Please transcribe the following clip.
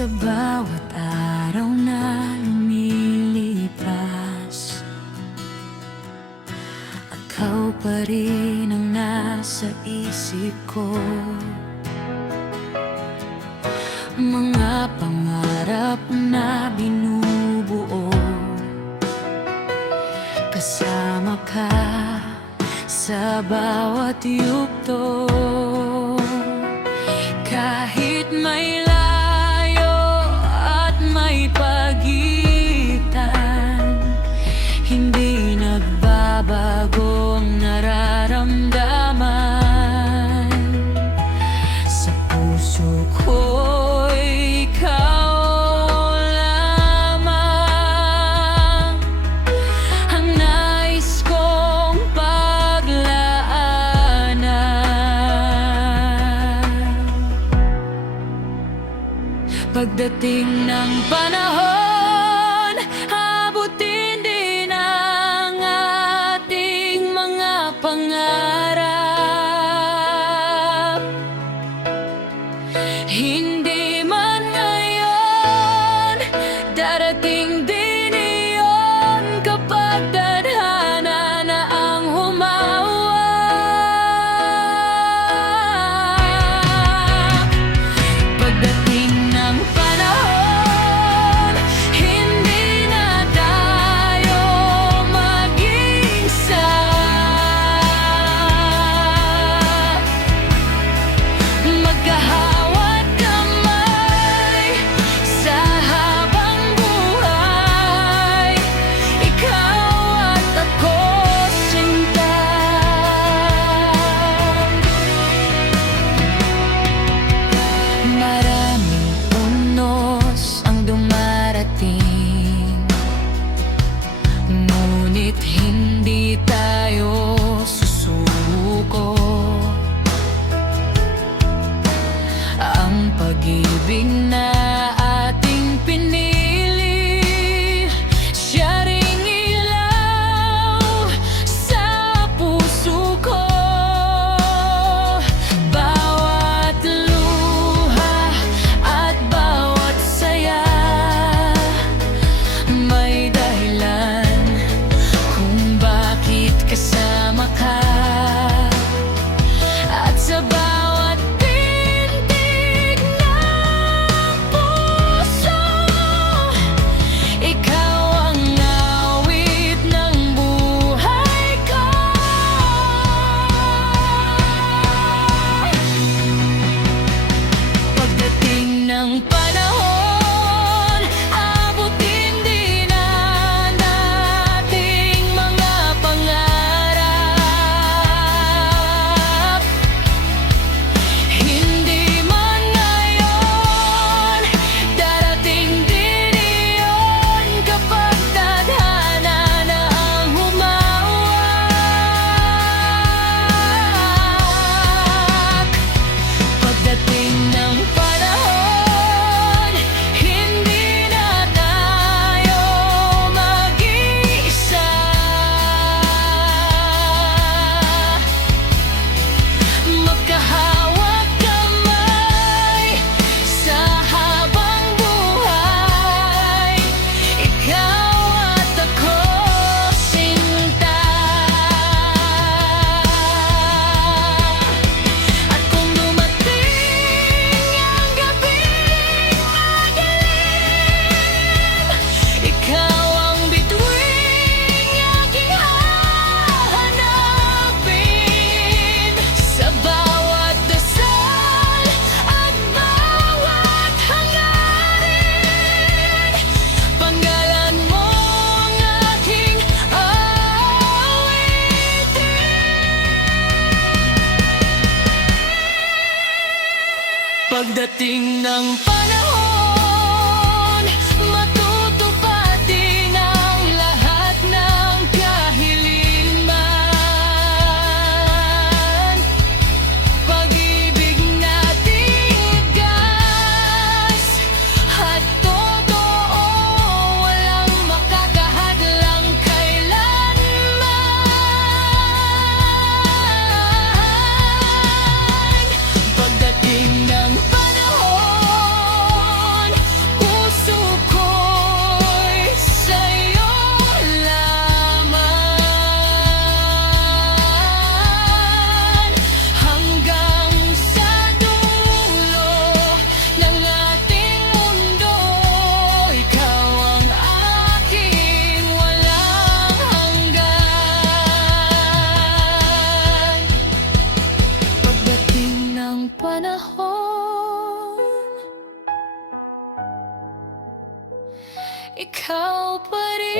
Sa bawat araw na lumilipas, ikaw pa rin ang nasa isip ko. Mga pangarap na binubuo, kasama ka sa bawat yugto. Kahit may layo at may pagitan, hindi nagbabago ang nararamdaman. Sa puso ko'y ikaw lamang ang nais kong pagdating ng panahon, abutin din ang ating mga pangarap. Hindi man ngayon, darating din iyon kapag tadhana na ang humawak. Pagdating ng panahon, hindi na tayo mag-isa. Magkahawat kamay sa habang buhay, ikaw at ako, sinta. Maraming unos ang dumarating, ngunit hindi tayo susuko. Ang pag-ibig na ating pinili, siya ring ilaw sa puso ko. Bawat luha at bawat saya, may dahilan kung bakit kasama ka. At sa bawat pintig ng puso, ikaw ang awit ng buhay ko. Pagdating ng panahon, abutin din ang dating mga pangarap. Hindi man ngayon, darating din iyon kapag tadhana na ang humawak. Pagdating ng panahon, hindi na tayo mag-isa. Magkahawak kamay sa habang buhay, ikaw at ako, sinta. At kung dumating ang gabing madilim, ikaw ang bituing aking hahanapin. Sa bawat dasal at bawat hangarin, panggalan mo ang aking awitin. Pagdating ng panahon, matutupad din ang lahat ng kahilingan. Pag-ibig nating gas at totoo, walang makakahadlang kailanman. Pagdating ng panahon, Ikaw pa rin